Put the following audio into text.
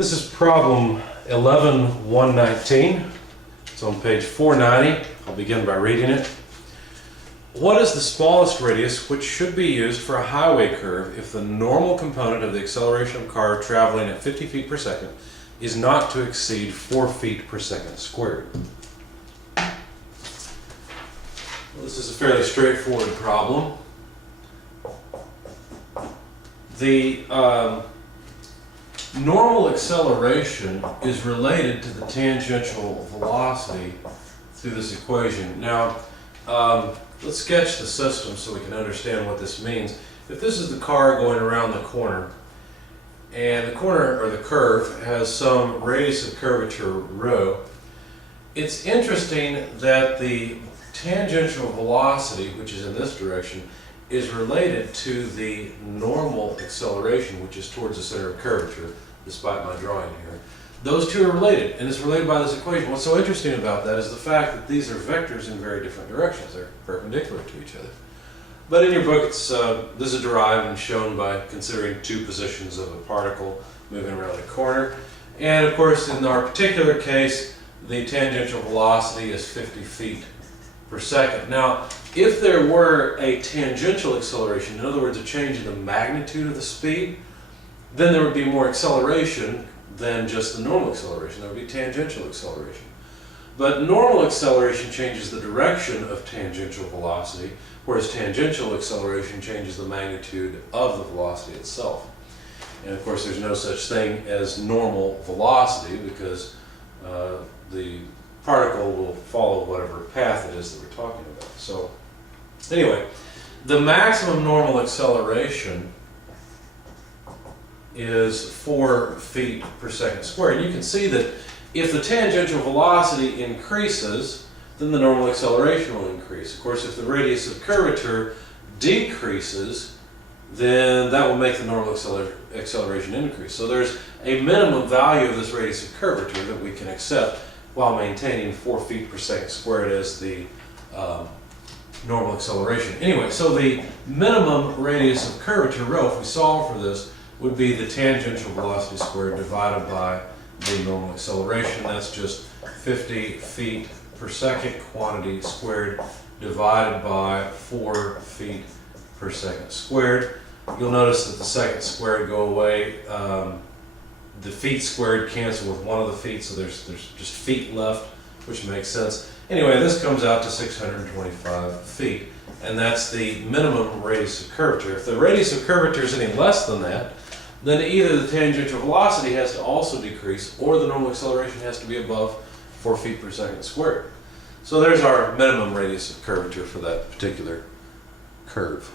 This is problem 11-119. It's on page 490. I'll begin by reading it. What is the smallest radius which should be used for a highway curve if the normal component of the acceleration of a car traveling at 50 feet per second is not to exceed 4 feet per second squared? Well, this is a fairly straightforward problem. The normal acceleration is related to the tangential velocity through this equation. Now, let's sketch the system so we can understand what this means. If this is the car going around the corner, and the corner or the curve has some radius of curvature rho, it's interesting that the tangential velocity, which is in this direction, is related to the normal acceleration, which is towards the center of curvature, despite my drawing here. Those two are related, and it's related by this equation. What's so interesting about that is the fact that these are vectors in very different directions. They're perpendicular to each other. But in your book, this is derived and shown by considering two positions of a particle moving around a corner. And of course, in our particular case, the tangential velocity is 50 feet per second. Now, if there were a tangential acceleration, in other words, a change in the magnitude of the speed, then there would be more acceleration than just the normal acceleration. There would be tangential acceleration. But normal acceleration changes the direction of tangential velocity, whereas tangential acceleration changes the magnitude of the velocity itself. And of course, there's no such thing as normal velocity because the particle will follow whatever path it is that we're talking about. So anyway, the maximum normal acceleration is 4 feet per second squared. And you can see that if the tangential velocity increases, then the normal acceleration will increase. Of course, if the radius of curvature decreases, then that will make the normal acceleration increase. So there's a minimum value of this radius of curvature that we can accept while maintaining 4 feet per second squared as the normal acceleration. Anyway, so the minimum radius of curvature, rho, if we solve for this, would be the tangential velocity squared divided by the normal acceleration. That's just 50 feet per second quantity squared divided by 4 feet per second squared. You'll notice that the second squared go away. The feet squared cancel with one of the feet, so there's just feet left, which makes sense. Anyway, this comes out to 625 feet, and that's the minimum radius of curvature. If the radius of curvature is any less than that, then either the tangential velocity has to also decrease, or the normal acceleration has to be above 4 feet per second squared. So there's our minimum radius of curvature for that particular curve.